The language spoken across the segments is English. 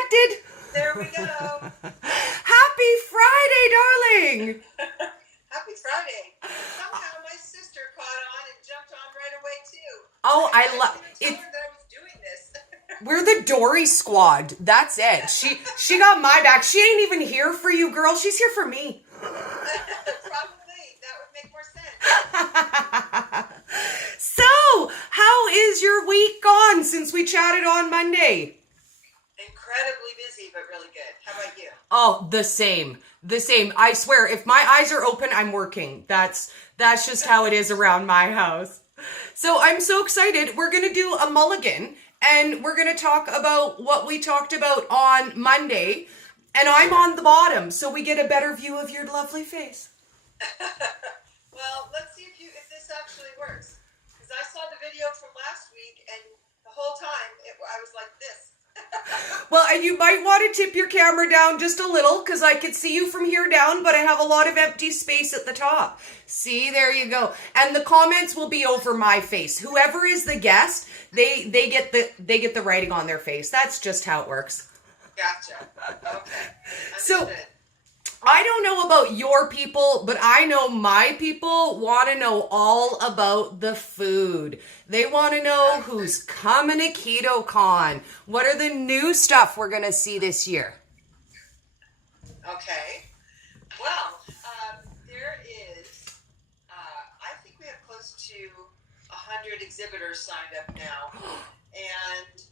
connected. There we go. Happy Friday, darling. Happy Friday. Somehow my sister caught on and jumped on right away too. Oh, I love didn't even tell her that I was doing this. We're the Dory squad. That's it. She got my back. She ain't even here for you, girl. She's here for me. Probably. That would make more sense. So, how is your week gone since we chatted on Monday? Incredibly busy, but really good. How about you? Oh, the same. The same. I swear, if my eyes are open, I'm working. That's just how it is around my house. So I'm so excited. We're going to do a mulligan, and we're going to talk about what we talked about on Monday. And I'm on the bottom, so we get a better view of your lovely face. Well, let's see if this actually works. Because I saw the video from last week, and the whole time I was like this. Well, and you might want to tip your camera down just a little because I could see you from here down, but I have a lot of empty space at the top. See, there you go. And the comments will be over my face. Whoever is the guest, they get the writing on their face. That's just how it works. Gotcha. Okay. So, Understood. I don't know about your people, but I know my people want to know all about the food. They want to know who's coming to KetoCon. What are the new stuff we're going to see this year? Okay. Well, there is, I think we have close to 100 exhibitors signed up now. And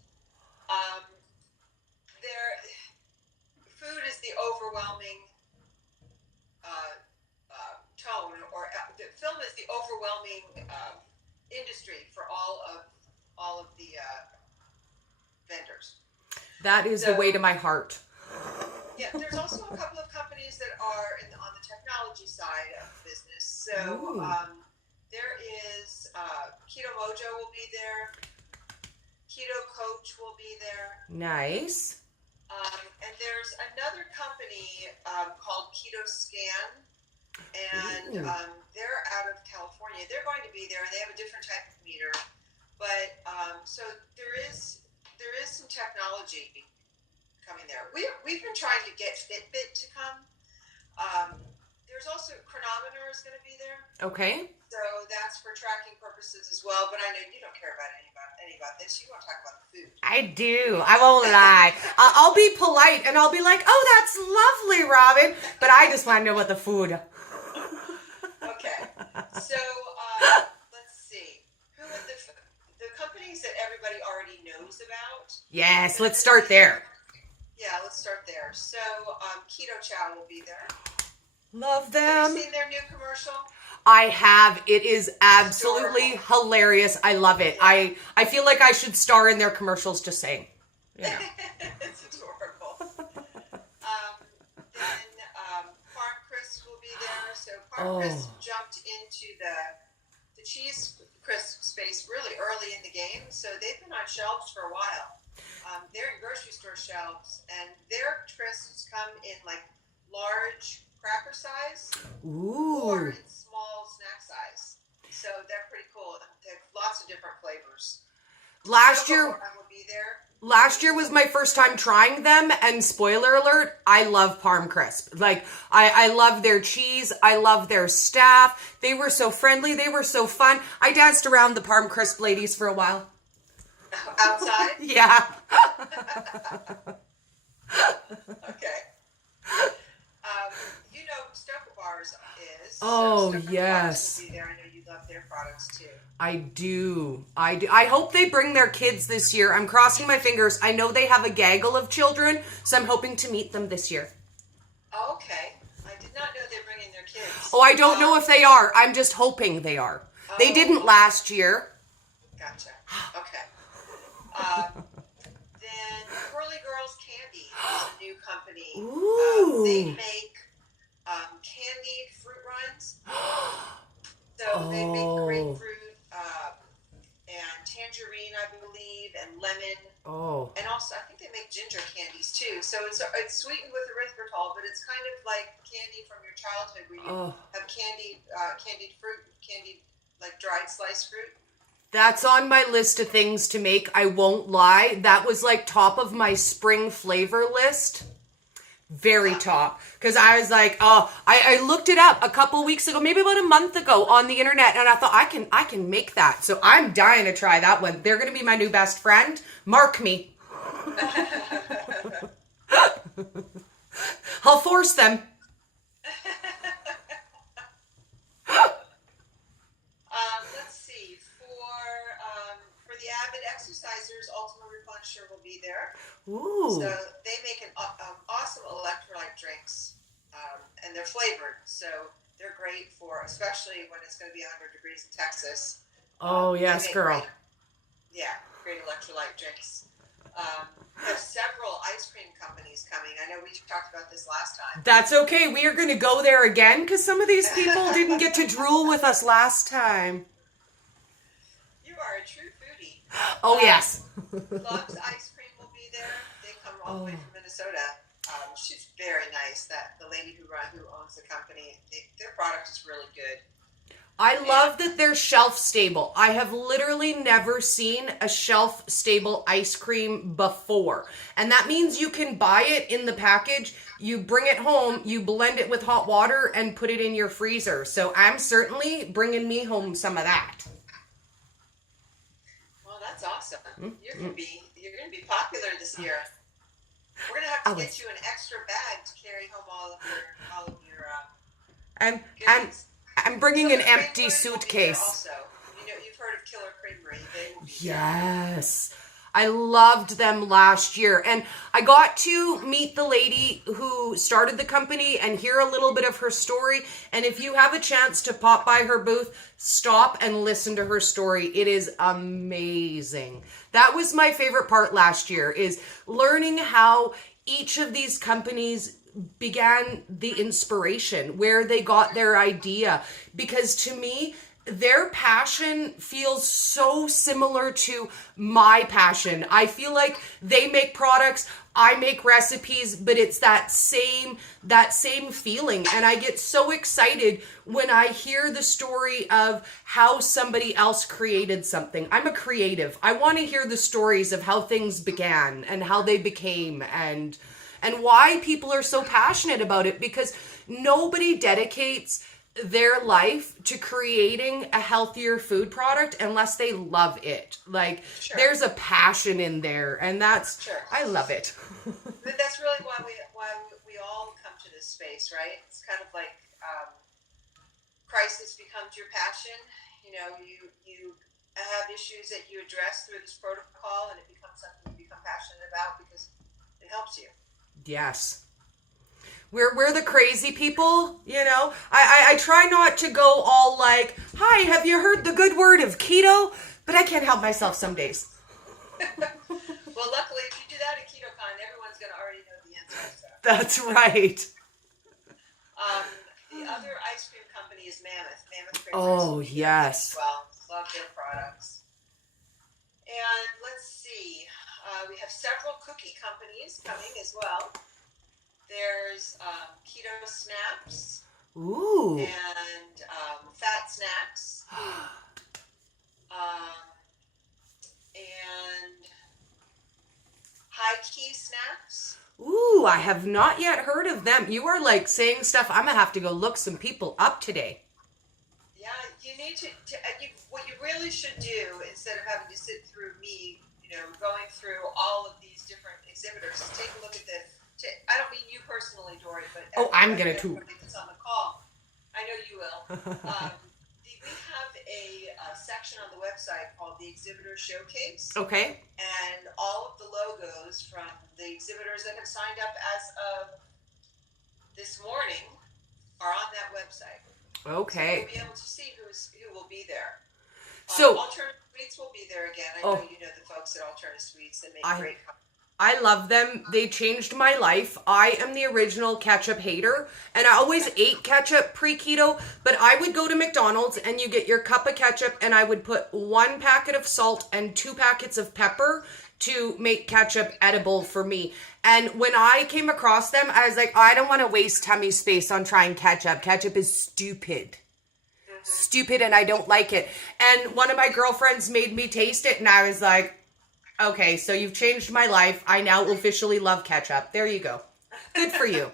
food is the overwhelming tone, or the film is the overwhelming industry for all of the vendors. That is the way to my heart. Yeah, there's also a couple of companies that are on the technology side of the business. So there is Keto Mojo will be there. Keto Coach will be there. Nice. And there's another company called Keto Scan, and they're out of California. They're going to be there, and they have a different type of meter. But so there is some technology coming there. We've been trying to get Fitbit to come. There's also Chronometer is going to be there. Okay. So that's for tracking purposes as well. But I know you don't care about any about this. You want to talk about the food. I do. I won't lie. I'll be polite and I'll be like, "Oh, that's lovely, Robin." But I just want to know about the food. Okay. So let's see. Who are the companies that everybody already knows about? Yes, let's start there. Yeah, let's start there. So Keto Chow will be there. Love them. Have you seen their new commercial? I have. It is absolutely hilarious. I love it. I feel like I should star in their commercials, just saying. Yeah. It's adorable. Then Farm Crisp will be there. So Farm Crisp jumped into the cheese crisp space really early in the game. So they've been on shelves for a while. They're in grocery store shelves, and their crisps come in like large cracker size or in small snack size. So they're pretty cool. They have lots of different flavors. Last year will be there. Last year was my first time trying them, and spoiler alert, I love Parm Crisp. Like, I love their cheese. I love their staff. They were so friendly. They were so fun. I danced around the Parm Crisp ladies for a while. Outside? Yeah. Okay. You know, Stoker Bars is. Oh, so yes. Bars will be there. I know you love their products too. I do. I hope they bring their kids this year. I'm crossing my fingers. I know they have a gaggle of children, so I'm hoping to meet them this year. Oh, okay. I did not know they're bringing their kids. Oh, I don't know if they are. I'm just hoping they are. They didn't last year. Gotcha. Okay. Then Curly Girls Candy is a new company. Ooh. They make candied fruit rinds. So they make grapefruit and tangerine, I believe, and lemon. Oh. And also, I think they make ginger candies too. So it's sweetened with erythritol, but it's kind of like candy from your childhood, where you have candied fruit, candied like dried sliced fruit. That's on my list of things to make. I won't lie. That was like top of my spring flavor list. Very top. Because I was like, oh, I looked it up a couple weeks ago, maybe about a month ago on the internet, and I thought I can make that. So I'm dying to try that one. They're going to be my new best friend. Mark me. I'll force them. Let's see. For the avid exercisers, Ultimate Replenisher will be there. Ooh. So they make an awesome electrolyte drinks, and they're flavored. So they're great for, especially when it's going to be 100 degrees in Texas. Oh, yes, girl. Great electrolyte drinks. There's several ice cream companies coming. I know we talked about this last time. That's okay. We are going to go there again because some of these people didn't get to drool with us last time. You are a true foodie. Oh, yes. Love's Ice Cream will be there. They come all the way from Minnesota. She's very nice. The lady who owns the company, their product is really good. I love that they're shelf stable. I have literally never seen a shelf stable ice cream before. And that means you can buy it in the package, you bring it home, you blend it with hot water and put it in your freezer. So I'm certainly bringing me home some of that. Well, that's awesome. You're gonna be popular this year. We're gonna have to get you an extra bag to carry home all of your I'm bringing an Killer empty Creamery suitcase. Also, you've heard of Killer Creamery. They will be Yes. I loved them last year. And I got to meet the lady who started the company and hear a little bit of her story. And if you have a chance to pop by her booth, stop and listen to her story. It is amazing. That was my favorite part last year, is learning how each of these companies began the inspiration, where they got their idea. Because to me, their passion feels so similar to my passion. I feel like they make products, I make recipes, but it's that same feeling. And I get so excited when I hear the story of how somebody else created something. I'm a creative. I want to hear the stories of how things began and how they became, and why people are so passionate about it, because nobody dedicates their life to creating a healthier food product unless they love it. Like, there's a passion in there, and that's, I love it. But that's really why we all come to this space, right? It's kind of like crisis becomes your passion. You have issues that you address through this protocol, and it becomes something you become passionate about because it helps you. Yes. We're the crazy people, I try not to go all like, hi, have you heard the good word of keto? But I can't help myself some days. Well, luckily, if you do that at KetoCon, everyone's going to already know the answer. So. That's right. The other ice cream company is Mammoth. Mammoth Cream. Oh, yes. Well, love their products. And let's see. We have several cookie companies coming as well. There's Keto Snaps. Ooh. And Fat Snacks. And High Key Snacks. Ooh, I have not yet heard of them. You are like saying stuff. I'm going to have to go look some people up today. Yeah, you need to what you really should do, instead of having to sit through me, going through all of these different exhibitors, is take a look at I don't mean you personally, Dory, but I'm going to too. Everybody that's on the call. I know you will. We have a section on the website called the Exhibitor Showcase. Okay. And all of the logos from the exhibitors that have signed up as of this morning are on that website. Okay. So you'll be able to see who will be there. So Alternative Sweets will be there again. I know you know the folks at Alternative Sweets. They make great company. I love them. They changed my life. I am the original ketchup hater, and I always ate ketchup pre-keto, but I would go to McDonald's and you get your cup of ketchup, and I would put 1 packet of salt and 2 packets of pepper to make ketchup edible for me. And when I came across them, I was like, I don't want to waste tummy space on trying ketchup. Ketchup is stupid. stupid and I don't like it. And one of my girlfriends made me taste it and I was like, okay, so you've changed my life. I now officially love ketchup. There you go. Good for you.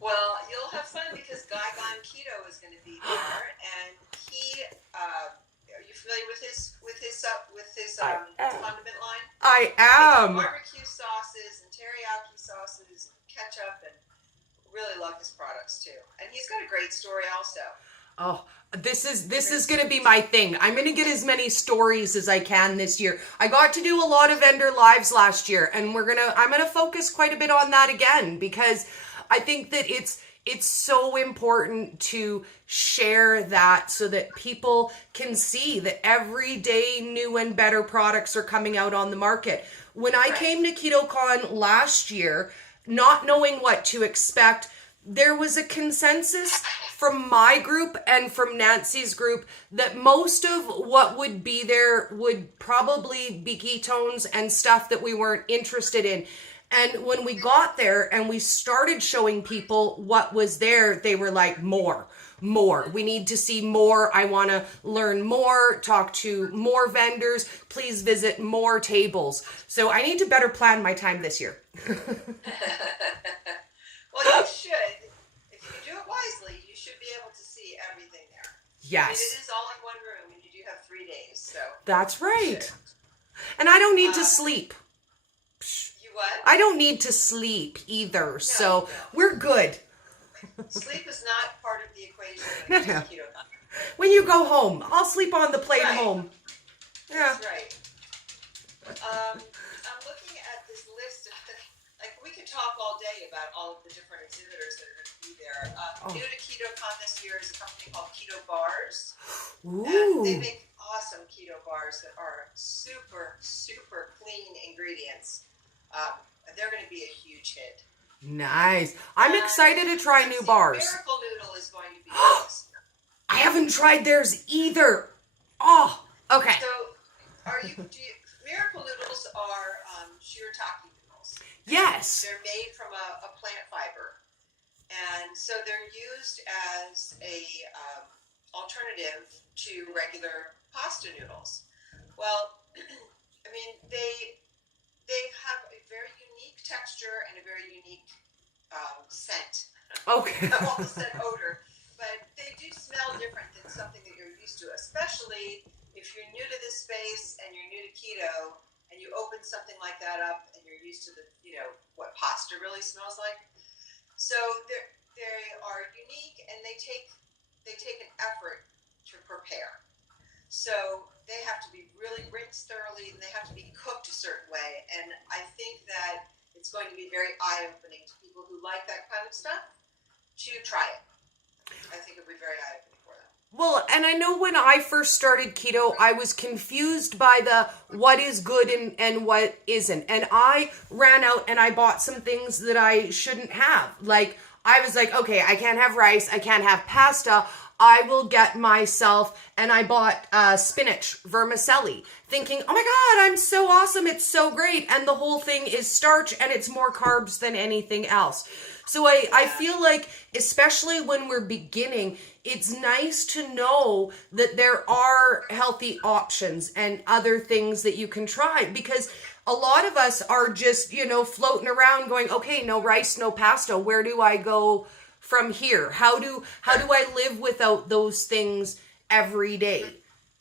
Well, you'll have fun because Guy Gone Keto is going to be there, and he. Are you familiar with his condiment line? I am. Barbecue sauces and teriyaki sauces and ketchup, and really love his products too. And he's got a great story also. Oh, this is going to be my thing. I'm going to get as many stories as I can this year. I got to do a lot of vendor lives last year, and I'm going to focus quite a bit on that again because I think that it's so important to share that so that people can see that every day new and better products are coming out on the market. When I came to KetoCon last year, not knowing what to expect, there was a consensus from my group and from Nancy's group that most of what would be there would probably be ketones and stuff that we weren't interested in. And when we got there and we started showing people what was there, they were like, more. We need to see more. I want to learn more, talk to more vendors. Please visit more tables. So I need to better plan my time this year. Well, you should. If you do it wisely, you should be able to see everything there. Yes. I mean, it is all in one room, and you do have 3 days. So that's right. And I don't need to sleep. You what? I don't need to sleep either. No, so we're good. Sleep is not part of the equation. No. When you go home, I'll sleep on the plane home. Yeah. That's right. I'm looking at this list of, like, we could talk all day about all of the different exhibitors that are going to be there. New to KetoCon this year is a company called Keto Bars. Ooh. And they make awesome keto bars that are super, super clean ingredients. They're going to be a huge hit. Nice. I'm excited to try new bars. Miracle Noodle is going to be nice. I haven't tried theirs either. Oh, okay. So, Miracle Noodles are shirataki noodles. Yes. They're made from a plant fiber. And so they're used as a alternative to regular pasta noodles. Well, I mean, they have a very unique texture and a very unique scent. Okay. I almost said odor, but they do smell different than something that you're used to, especially if you're new to this space and you're new to keto and you open something like that up and you're used to what pasta really smells like. So they are unique and they take an effort to prepare. So they have to be really rinsed thoroughly and they have to be cooked a certain way. And I think that it's going to be very eye-opening to people who like that kind of stuff to try it. I think it'll be very eye-opening for them. Well, and I know when I first started keto, I was confused by the what is good and what isn't. And I ran out and I bought some things that I shouldn't have. Like, I was like, okay, I can't have rice, I can't have pasta. I will get myself, and I bought spinach vermicelli, thinking, oh my God, I'm so awesome, it's so great, and the whole thing is starch, and it's more carbs than anything else. So I feel like, especially when we're beginning, it's nice to know that there are healthy options and other things that you can try, because a lot of us are just, floating around going, okay, no rice, no pasta, where do I go from here? How do I live without those things every day?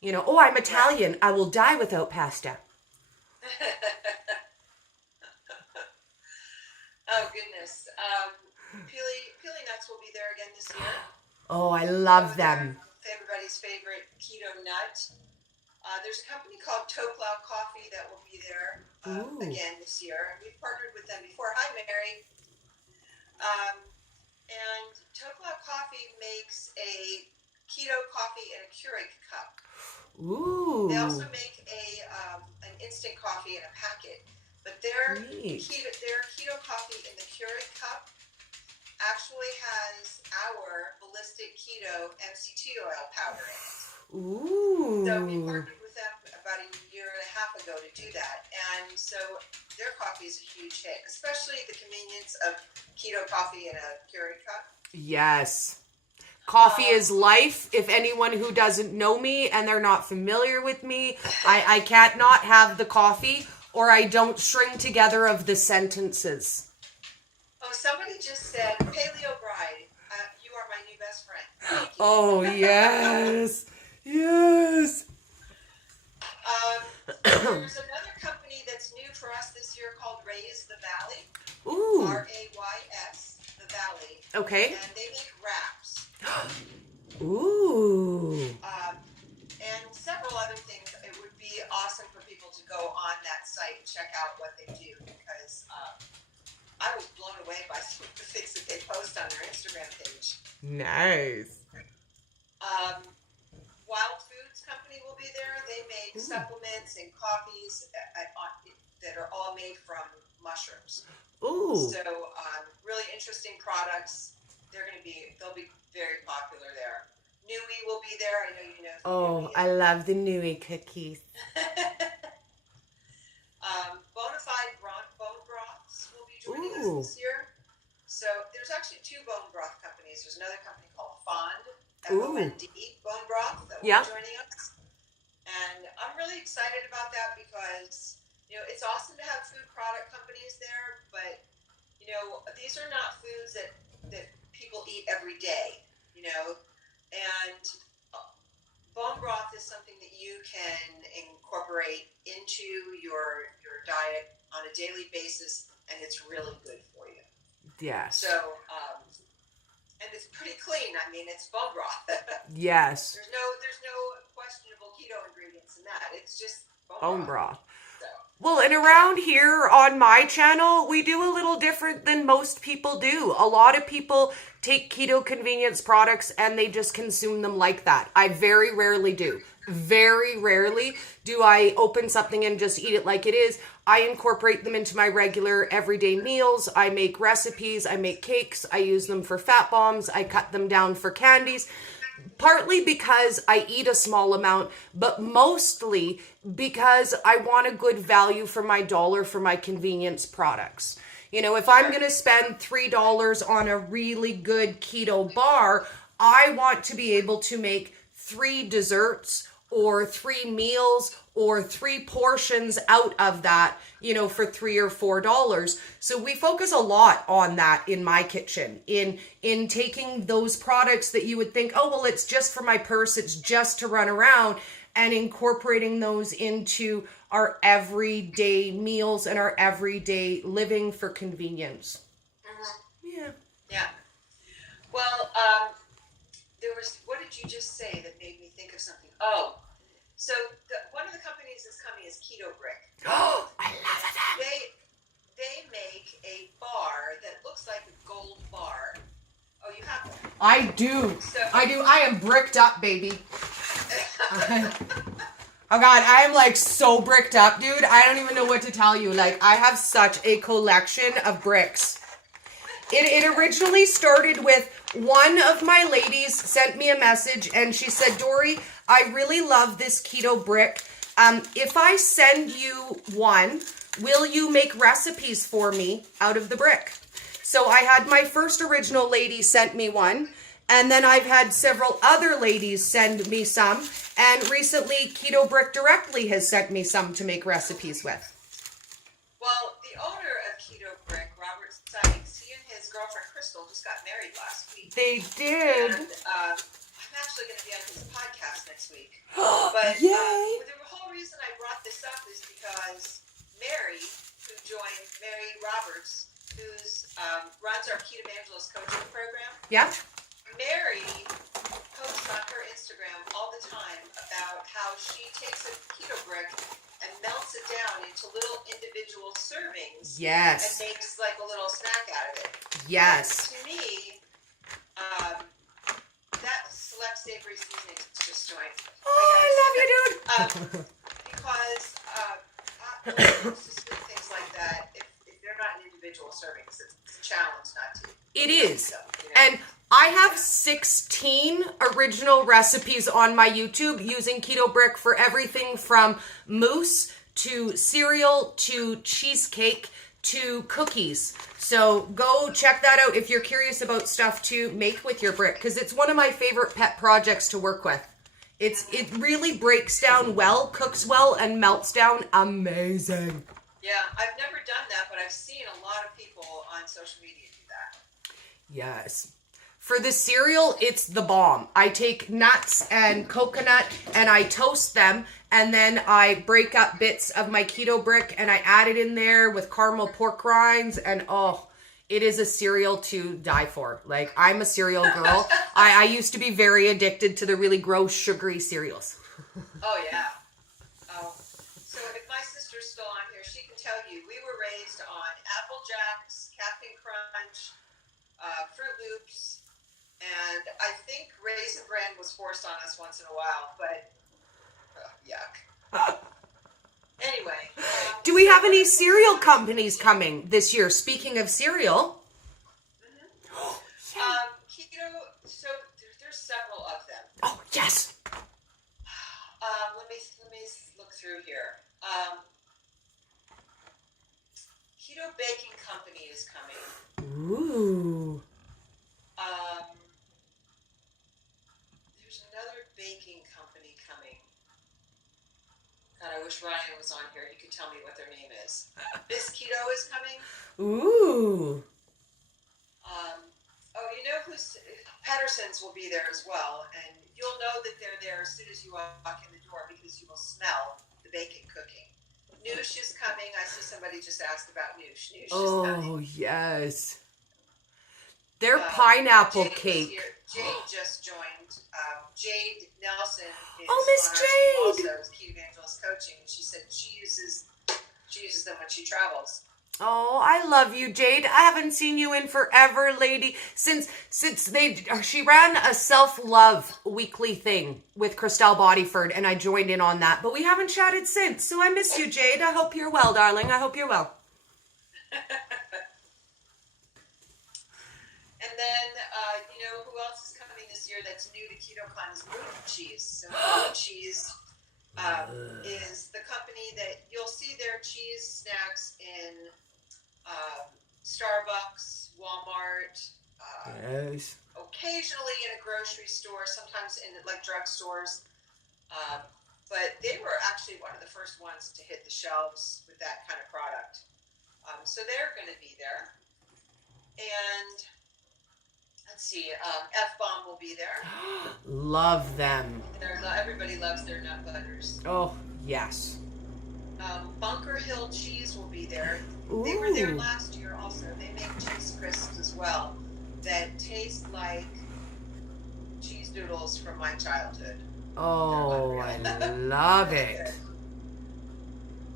I'm Italian. I will die without pasta. Oh goodness. Peely nuts will be there again this year. Oh, I love them. Everybody's favorite keto nut. There's a company called Cloud Coffee that will be there again this year, and we've partnered with them before. Hi, Mary. And Cloud Coffee makes a keto coffee in a Keurig cup. Ooh. They also make an instant coffee in a packet. But their keto coffee in the Keurig cup actually has our Ballistic Keto MCT oil powder in it. Ooh. So we partnered with them about a year and a half ago to do that. And so their coffee is a huge hit, especially the convenience of keto coffee in a Keurig cup. Yes. Coffee is life. If anyone who doesn't know me and they're not familiar with me, I can't not have the coffee or I don't string together of the sentences. Oh, somebody just said, Paleo Bride, you are my new best friend. Thank you. Oh, yes. Yes. There's another company that's new for us this year called Raise the Valley. Ooh. RAYS, the Valley. Okay. And they make wraps. Ooh. And several other things. It would be awesome for people to go on that site and check out what they do because I was blown away by some of the things that they post on their Instagram page. Nice. Wild Foods Company will be there. They make supplements and coffees that are all made from mushrooms. Ooh. So really interesting products. They'll be very popular there. Nui will be there. I know you know. Oh, I love the Nui cookies. Bonafide bone broths will be joining us this year. So there's actually two bone broth companies. There's another company called Fond, FOND, bone broth that will be joining us. And I'm really excited about that because, it's awesome to have food product companies there, but, these are not foods that people eat every day, and bone broth is something that you can incorporate into your diet on a daily basis, and it's really good for you. Yes. So, and it's pretty clean. I mean, it's bone broth. Yes. There's no questionable keto ingredients in that. It's just bone broth. So. Well, and around here on my channel, we do a little different than most people do. A lot of people take keto convenience products and they just consume them like that. I very rarely do. Very rarely do I open something and just eat it like it is. I incorporate them into my regular everyday meals. I make recipes. I make cakes. I use them for fat bombs. I cut them down for candies. Partly because I eat a small amount, but mostly because I want a good value for my dollar for my convenience products. If I'm going to spend $3 on a really good keto bar, I want to be able to make 3 desserts or 3 meals or 3 portions out of that, for $3 or $4. So we focus a lot on that in my kitchen, in taking those products that you would think, oh, well, it's just for my purse, it's just to run around, and incorporating those into our everyday meals and our everyday living for convenience. Mm-hmm. Yeah. Well, what did you just say that made me think of something? Oh, so one of the companies that's coming is Keto Brick. Oh, I love that. They make a bar that looks like a gold bar. Oh, you have one? I do. I do. I am bricked up, baby. Oh God, I am like so bricked up, dude. I don't even know what to tell you. Like, I have such a collection of bricks. It originally started with one of my ladies sent me a message and she said, Dory, I really love this keto brick. If I send you one, will you make recipes for me out of the brick? So I had my first original lady sent me one, and then I've had several other ladies send me some, and recently Keto Brick directly has sent me some to make recipes with. Well, the owner of Keto Brick, Robert Sykes, he and his girlfriend Crystal just got married last week. They did. And I'm actually going to be on his podcast next week. But yay! The whole reason I brought this up is because Mary Roberts, who's runs our Keto Evangelist coaching program. Yeah. Mary posts on her Instagram all the time about how she takes a keto brick and melts it down into little individual servings. Yes. And makes like a little snack out of it. Yes. And to me, that Select Savory Seasoning is just joint. Oh, I love you, dude. Because just doing things like that, if they're not in individual servings, it's a challenge not to. It is. And I have 16 original recipes on my YouTube using Keto Brick for everything from mousse to cereal to cheesecake to cookies. So go check that out if you're curious about stuff to make with your brick, because it's one of my favorite pet projects to work with. It really breaks down well, cooks well, and melts down amazing. Yeah, I've never done that, but I've seen a lot of people on social media do that. Yes. For the cereal, it's the bomb. I take nuts and coconut and I toast them, and then I break up bits of my keto brick and I add it in there with caramel pork rinds, and oh, it is a cereal to die for. Like, I'm a cereal girl. I used to be very addicted to the really gross sugary cereals. Oh, yeah. Oh. So if my sister's still on here, she can tell you we were raised on Apple Jacks, Captain Crunch, Fruit Loops, and I think Raisin Bran was forced on us once in a while, but yuck. Anyway. Do we have any cereal companies coming this year? Speaking of cereal. Keto, so there's several of them. Oh, yes. Let me look through here. Keto Baking Company is coming. Ooh. There's another baking company coming. God, I wish Ryan was on here. He could tell me what their name is. Miss Keto is coming. Ooh. You know Patterson's will be there as well, and you'll know that they're there as soon as you walk in the door because you will smell the bacon cooking. Noosh is coming. I see somebody just asked about Noosh. Noosh is coming. Oh, yes. Their pineapple Jade cake. Jade just joined. Jade Nelson is Miss on our team Jade. also as Keto Evangelist Coaching, and she said she uses them when she travels. Oh, I love you, Jade. I haven't seen you in forever, lady. Since she ran a self-love weekly thing with Christelle Bodyford, and I joined in on that. But we haven't chatted since, so I miss you, Jade. I hope you're well, darling. I hope you're well. And then, who else is coming this year that's new to KetoCon is Moon Cheese. So Moon Cheese is the company that you'll see their cheese snacks in Starbucks, Walmart, Yes. occasionally in a grocery store, sometimes in like drugstores. But they were actually one of the first ones to hit the shelves with that kind of product. So they're going to be there. And let's see, F-Bomb will be there. Love them. Everybody loves their nut butters. Oh, yes. Bunker Hill Cheese will be there. Ooh. They were there last year also. They make cheese crisps as well that taste like cheese doodles from my childhood. Oh, I love it.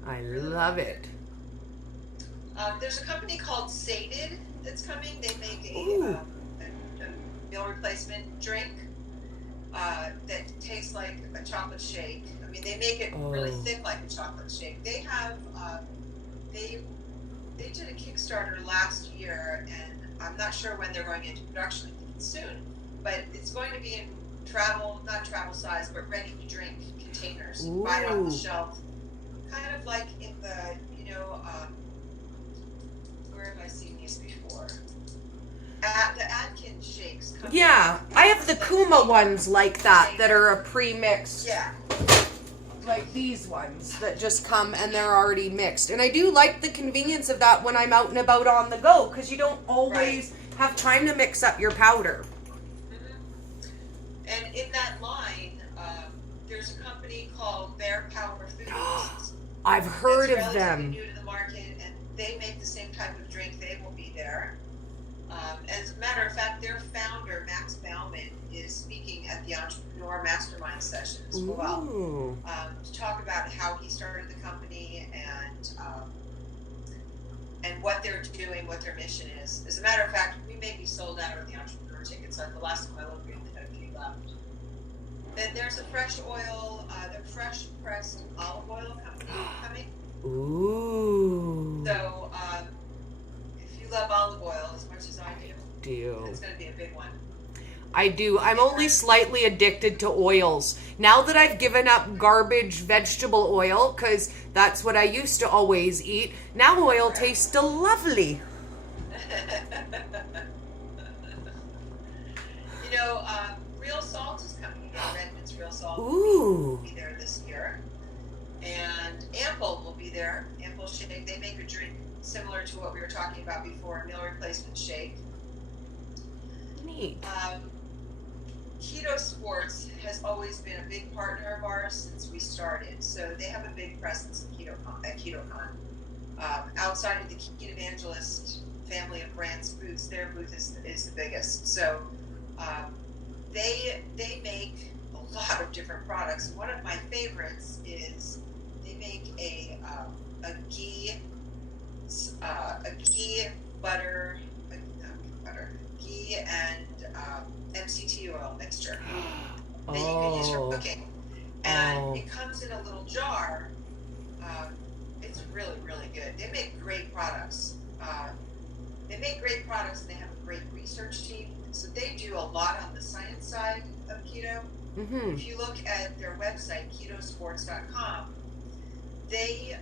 I love it. There's a company called Sated that's coming. They make a meal replacement drink that tastes like a chocolate shake. I mean, they make it really thick like a chocolate shake. They have they did a Kickstarter last year, and I'm not sure when they're going into production. I think it's soon, but it's going to be in not travel size, but ready to drink containers. You buy it off the shelf, kind of like in the where have I seen these before? The Atkins shakes. Yeah, I have the Kuma ones like that are a pre-mixed. Yeah. Like these ones that just come and they're already mixed. And I do like the convenience of that when I'm out and about on the go, because you don't always have time to mix up your powder. Mm-hmm. And in that line, there's a company called Bear Power Foods. I've heard it's of them. new to the market, and they make the same type of drink. They will be there. As a matter of fact, their founder, Max Bauman, is speaking at the Entrepreneur Mastermind session as well to talk about how he started the company and what they're doing, what their mission is. As a matter of fact, we may be sold out of the Entrepreneur tickets. Like the last time I looked, we only had a few left. Then there's a fresh oil, the fresh pressed olive oil company coming. Ooh. So, if you love olive oil as much as I do, Do. it's going to be a big one. I do. I'm only slightly addicted to oils. Now that I've given up garbage vegetable oil, because that's what I used to always eat, now oil tastes lovely. You know, Real Salt is coming again. Redmond's Real Salt Ooh. will be there this year. And Ample will be there. Ample Shake. They make a drink similar to what we were talking about before, a meal replacement shake. Neat. Keto Sports has always been a big partner of ours since we started. So they have a big presence at KetoCon. Outside of the Keto Evangelist family of brands booths, their booth is the biggest. So they make a lot of different products. One of my favorites is they make a ghee and MCT oil mixture that you can use for cooking. And it comes in a little jar. It's really, really good. They make great products. And they have a great research team. So they do a lot on the science side of keto. Mm-hmm. If you look at their website, ketosports.com, they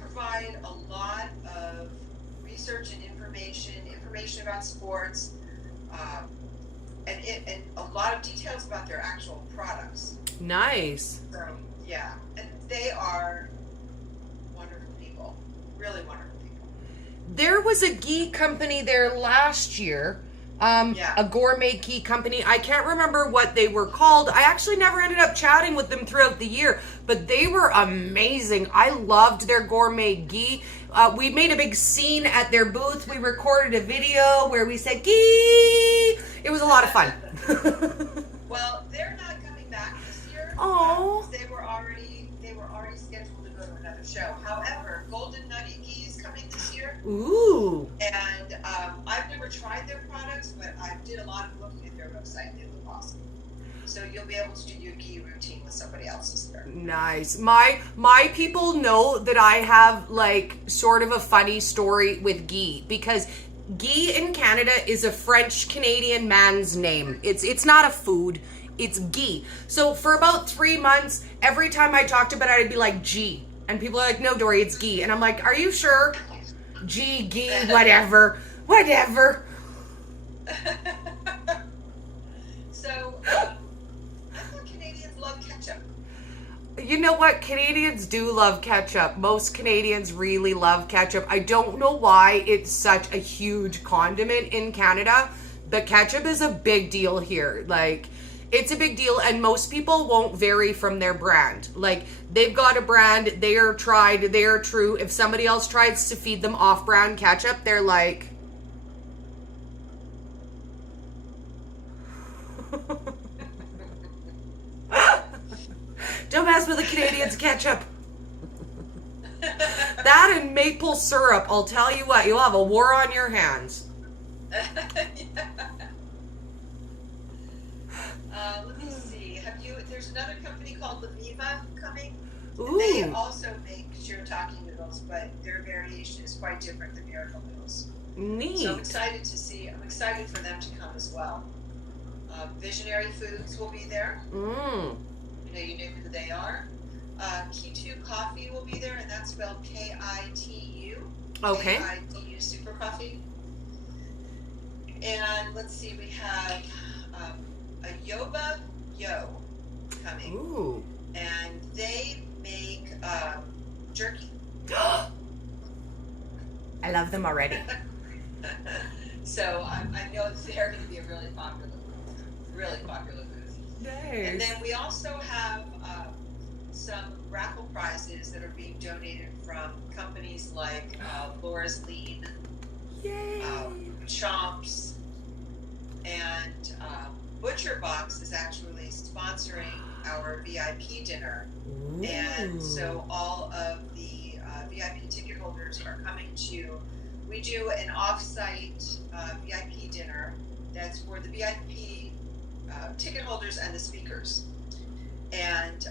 provide a lot of research and information about sports, and a lot of details about their actual products. Nice. So, yeah, and they are wonderful people, really wonderful people. There was a ghee company there last year. A gourmet ghee company. I can't remember what they were called. I actually never ended up chatting with them throughout the year, but they were amazing. I loved their gourmet ghee. We made a big scene at their booth. We recorded a video where we said ghee. It was a lot of fun. Well, they're not coming back this year. Oh. They were already scheduled to go to another show. However, Golden Nugget Ghee is coming this year. Ooh. And I've never tried their products, but I did a lot of looking at their website. They look awesome. So you'll be able to do your ghee routine with somebody else's there. Nice. My people know that I have like sort of a funny story with ghee, because ghee in Canada is a French Canadian man's name. It's not a food. It's ghee. So for about 3 months, every time I talked about it, I'd be like G, and people are like, "No, Dory, it's ghee," and I'm like, "Are you sure?" G, ghee, whatever. So, I thought Canadians love ketchup. You know what? Canadians do love ketchup. Most Canadians really love ketchup. I don't know why it's such a huge condiment in Canada, but ketchup is a big deal here. Like, it's a big deal, and most people won't vary from their brand. Like, they've got a brand, they are tried, they are true. If somebody else tries to feed them off-brand ketchup, they're like... Don't mess with the Canadians' ketchup. That and maple syrup, I'll tell you what, you'll have a war on your hands. Let me see. There's another company called Laviva coming. Ooh. They also make shiitake noodles, but their variation is quite different than miracle noodles. Neat. So I'm excited for them to come as well. Visionary Foods will be there. You know who they are. Keto Coffee will be there, and that's spelled K-I-T-U. Okay. K-I-T-U Super Coffee. And let's see, we have a Yoba Yo coming. Ooh. And they make jerky. I love them already. So I know they're going to be a really popular booth. Nice. And then we also have some raffle prizes that are being donated from companies like Laura's Lean, Chomps, and Butcher Box is actually sponsoring our VIP dinner. Ooh. And so all of the VIP ticket holders are coming to, we do an off-site VIP dinner that's for the VIP ticket holders and the speakers. And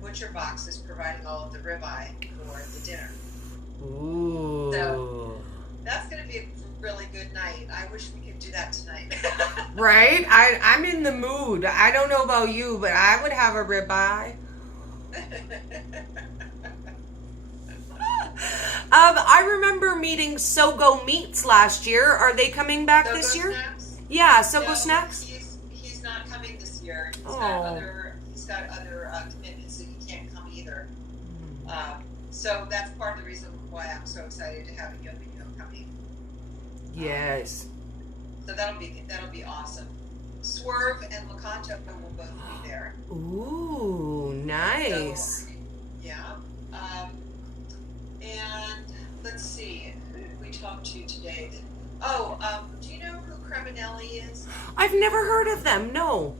Butcher Box is providing all of the ribeye for the dinner. Ooh. So That's going to be a really good night. I wish we could do that tonight. Right? I'm in the mood. I don't know about you, but I would have a ribeye. I remember meeting So-Go Meats last year. Are they coming back So-Go this year? Snacks? Yeah, So-Go No, Snacks. he's not coming this year. Oh. He's got other commitments that he can't come either. So that's part of the reason why I'm so excited to have a Yoga coming. Yes. So that'll be awesome. Swerve and Lakanto will both be there. Ooh, nice. So, yeah. And let's see, who did we talk to today? Do you know who Creminelli is? I've never heard of them. No.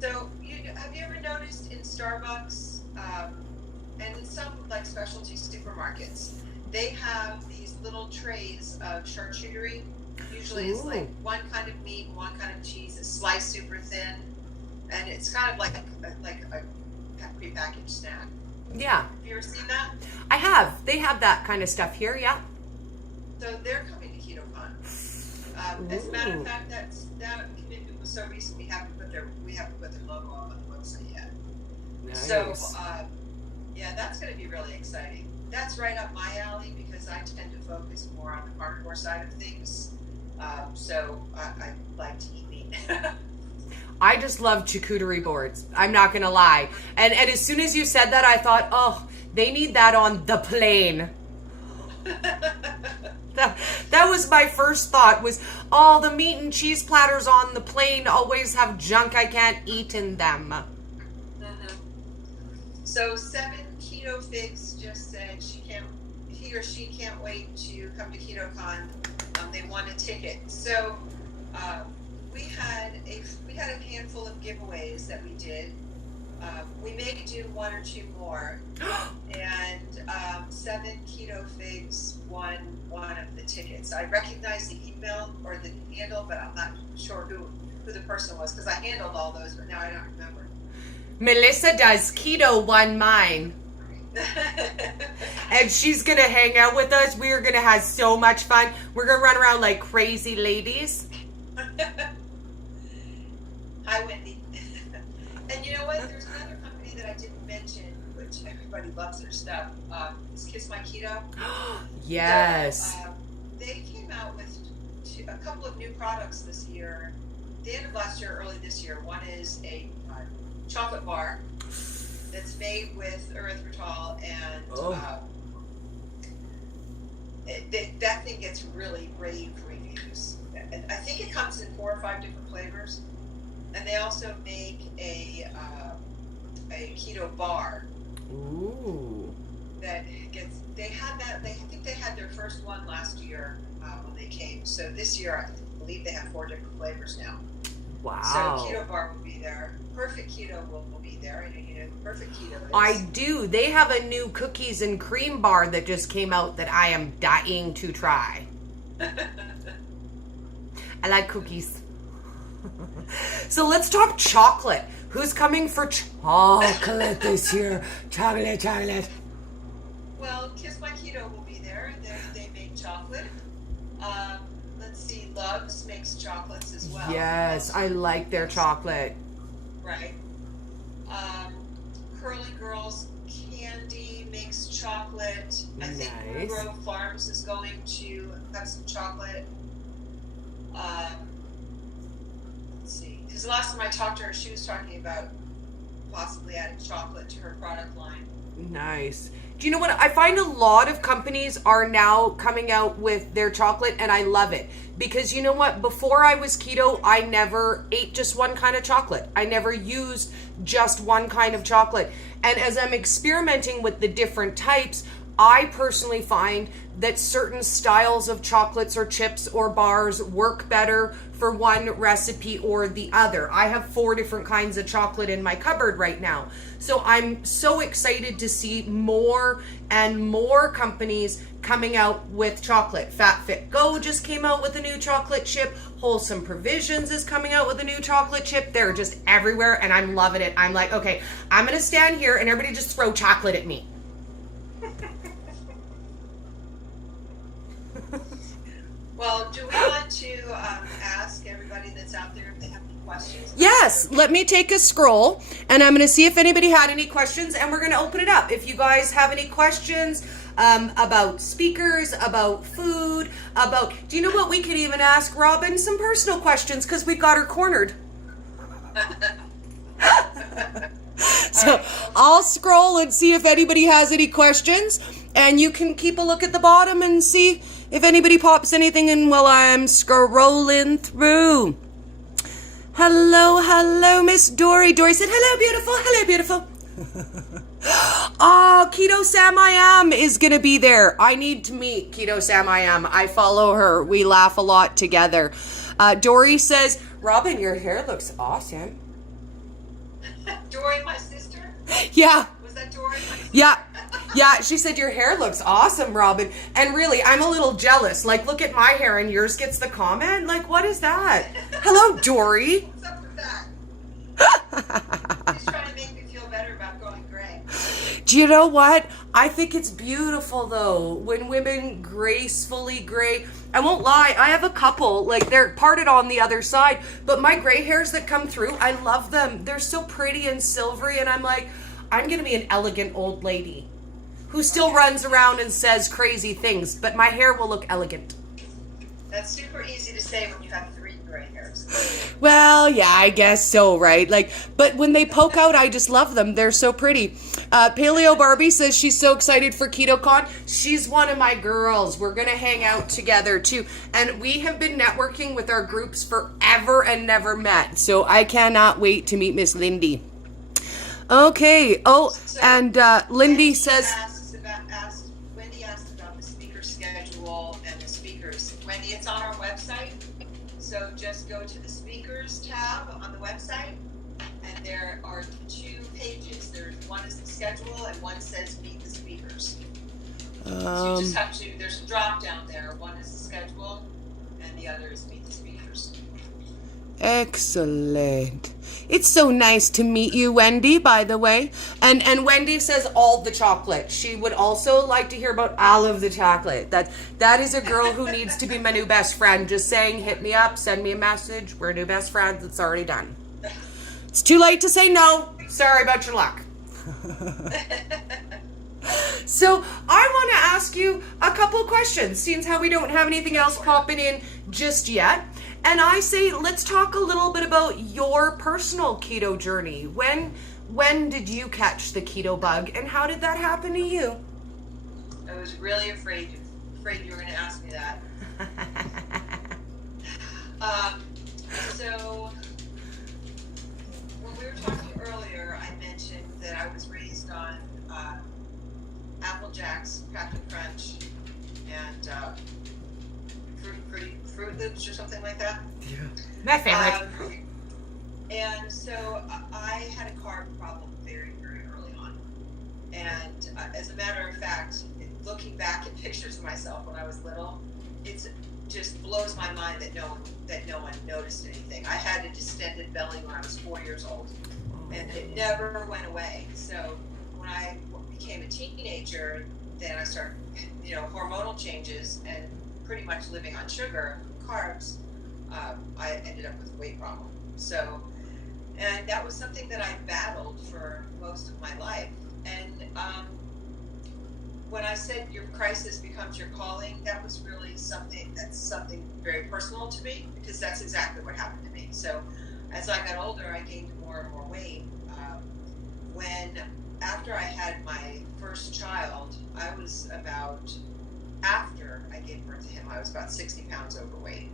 So, have you ever noticed in Starbucks and in some like specialty supermarkets, they have these little trays of charcuterie. Usually, it's like one kind of meat, one kind of cheese. It's sliced super thin, and it's kind of like a prepackaged snack. Yeah. Have you ever seen that? I have. They have that kind of stuff here. Yeah. So they're coming to KetoCon. As a matter of fact, that commitment was so recent we haven't put their logo up on the website yet. Nice. So yeah, that's going to be really exciting. That's right up my alley because I tend to focus more on the carnivore side of things. So I like to eat meat. I just love charcuterie boards. I'm not gonna lie. And as soon as you said that, I thought, oh, they need that on the plane. That was my first thought. Was all the meat and cheese platters on the plane always have junk I can't eat in them. Mm-hmm. So 7 Keto Figs just said he or she can't wait to come to KetoCon. They won a ticket. So we had a handful of giveaways that we did. We may do 1 or 2 more, and 7 Keto Figs won one of the tickets. I recognize the email or the handle, but I'm not sure who the person was because I handled all those, but now I don't remember. Melissa does. Keto won mine. And she's gonna hang out with us. We are gonna have so much fun. We're gonna run around like crazy ladies. Hi, Wendy. And you know what? There's another company that I didn't mention, which everybody loves their stuff. Is Kiss My Keto. Yes. So, they came out with a couple of new products this year. The end of last year, early this year. One is a chocolate bar that's made with erythritol, and that thing gets really rave reviews. And I think it comes in 4 or 5 different flavors. And they also make a keto bar. Ooh. That gets. They had that. I think they had their first one last year when they came. So this year, I believe they have 4 different flavors now. Wow. So keto bar will be there. Perfect keto will be there. You know, perfect keto is. I do. They have a new cookies and cream bar that just came out that I am dying to try. I like cookies. So let's talk chocolate. Who's coming for chocolate this year? Chocolate. Well, Kiss My Keto will be there. They make chocolate. Let's see, Loves makes chocolates as well. Yes, I like their chocolate. Right. Curly Girls Candy makes chocolate. I think Nice. Grove Farms is going to have some chocolate. Let's see. Because the last time I talked to her, she was talking about possibly adding chocolate to her product line. Nice. Do you know what? I find a lot of companies are now coming out with their chocolate, and I love it. Because you know what? Before I was keto, I never ate just one kind of chocolate. I never used just one kind of chocolate. And as I'm experimenting with the different types, I personally find that certain styles of chocolates or chips or bars work better for one recipe or the other. I have 4 different kinds of chocolate in my cupboard right now. So I'm so excited to see more and more companies coming out with chocolate. Fat Fit Go just came out with a new chocolate chip. Wholesome Provisions is coming out with a new chocolate chip. They're just everywhere and I'm loving it. I'm like, okay, I'm going to stand here and everybody just throw chocolate at me. Well, do we want to ask everybody that's out there if they have any questions? Yes, let me take a scroll, and I'm going to see if anybody had any questions, and we're going to open it up. If you guys have any questions about speakers, about food, do you know what? We could even ask Robin some personal questions because we've got her cornered. So I'll scroll and see if anybody has any questions, and you can keep a look at the bottom and see if anybody pops anything in while I'm scrolling through. Hello, Miss Dory. Dory said, hello, beautiful. Oh, Keto Sam I Am is going to be there. I need to meet Keto Sam I Am. I follow her. We laugh a lot together. Dory says, Robin, your hair looks awesome. Dory, my sister? Yeah. Was that Dory? Yeah, she said, your hair looks awesome, Robin. And really, I'm a little jealous. Like, look at my hair and yours gets the comment. Like, what is that? Hello, Dory. What's up with that? She's trying to make me feel better about going gray. Do you know what? I think it's beautiful, though, when women gracefully gray. I won't lie, I have a couple, like they're parted on the other side, but my gray hairs that come through, I love them. They're so pretty and silvery, and I'm like, I'm going to be an elegant old lady who still runs around and says crazy things, but my hair will look elegant. That's super easy to say when you have 3 gray hairs. Well, yeah, I guess so, right? Like, but when they poke out, I just love them. They're so pretty. Paleo Barbie says she's so excited for KetoCon. She's one of my girls. We're going to hang out together, too. And we have been networking with our groups forever and never met. So I cannot wait to meet Miss Lindy. Okay. Oh, So, and Lindy says... Wendy asked about the speaker schedule and the speakers. Wendy, it's on our website. So just go to the speakers tab on the website, and there are 2 pages. One is the schedule, and one says meet the speakers. So you just have to. There's a drop down there. One is the schedule, and the other is meet the speakers. Excellent. It's so nice to meet you, Wendy, by the way. And Wendy says all the chocolate. She would also like to hear about all of the chocolate. That is a girl who needs to be my new best friend. Just saying, hit me up, send me a message. We're new best friends. It's already done. It's too late to say no. Sorry about your luck. So I want to ask you a couple of questions, seeing how we don't have anything else popping in just yet. And I say, let's talk a little bit about your personal keto journey. When did you catch the keto bug, and how did that happen to you? I was really afraid you were going to ask me that. So when we were talking earlier, I mentioned that I was raised on Apple Jacks, Captain Crunch, and Fruit Loops or something like that. Yeah. My favorite. And so I had a carb problem very, very early on. And as a matter of fact, looking back at pictures of myself when I was little, it just blows my mind that no one noticed anything. I had a distended belly when I was 4 years old, and it never went away. So when I became a teenager, then I started, hormonal changes and pretty much living on sugar, carbs. I ended up with a weight problem. So, and that was something that I battled for most of my life. And when I said your crisis becomes your calling, that was really something very personal to me, because that's exactly what happened to me. So as I got older, I gained more and more weight. After I had my first child, after I gave birth to him, I was about 60 pounds overweight.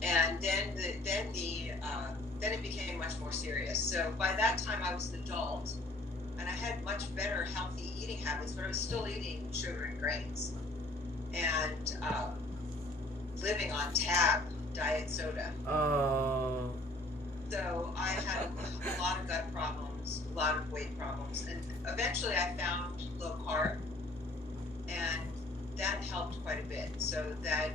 And then it became much more serious. So by that time I was an adult, and I had much better healthy eating habits, but I was still eating sugar and grains, and living on Tab diet soda. Oh. So I had a lot of gut problems, a lot of weight problems, and eventually I found low carb, and that helped quite a bit. So that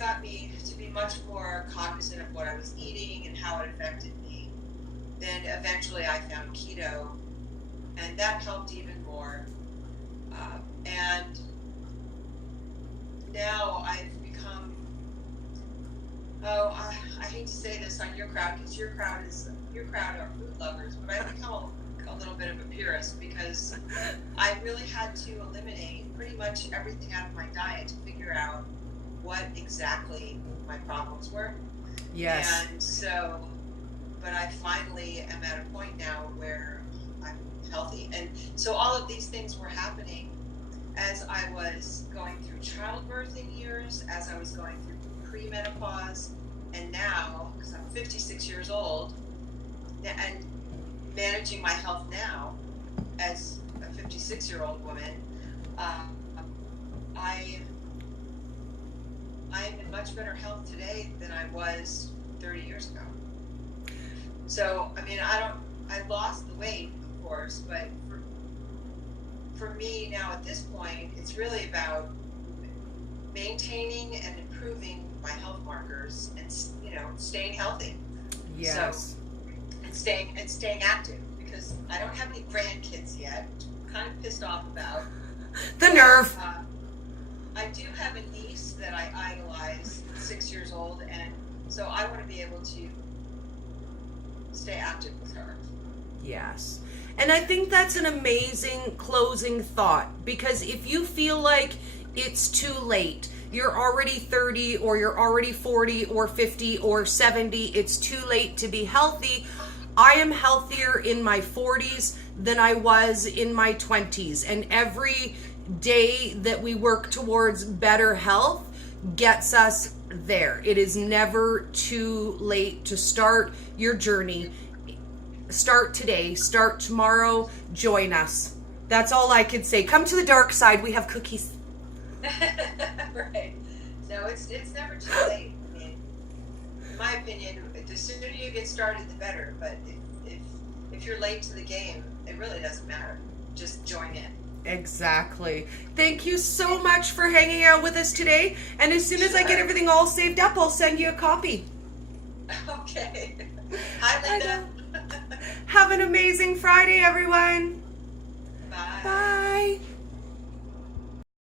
got me to be much more cognizant of what I was eating and how it affected me. Then eventually I found keto, and that helped even more. And now I've become, I hate to say this on your crowd, because your crowd are food lovers, but I've become a little bit of a purist, because I really had to eliminate pretty much everything out of my diet to figure out what exactly my problems were. Yes. And so, but I finally am at a point now where I'm healthy. And so all of these things were happening as I was going through childbirthing years, as I was going through premenopause, and now, because I'm 56 years old, and managing my health now as a 56-year-old woman, I am in much better health today than I was 30 years ago. So, I mean, I lost the weight, of course, but for me now at this point, it's really about maintaining and improving my health markers and, staying healthy. Yes. So, and staying active, because I don't have any grandkids yet, which I'm kind of pissed off about. The nerve. I do have a niece that I idolize, 6 years old, and so I want to be able to stay active with her. Yes. And I think that's an amazing closing thought, because if you feel like it's too late, you're already 30 or you're already 40 or 50 or 70, it's too late to be healthy. I am healthier in my 40s than I was in my 20s, and every day that we work towards better health gets us there. It is never too late to start your journey. Start today, start tomorrow, join us. That's all I can say. Come to the dark side, we have cookies. Right. No, it's never too late. I mean, in my opinion, the sooner you get started, the better. But if you're late to the game, it really doesn't matter. Just join in. Exactly. Thank you so much for hanging out with us today. And as soon as I get everything all saved up, I'll send you a copy. Okay. Hi, Linda. Have an amazing Friday, everyone. Bye. Bye.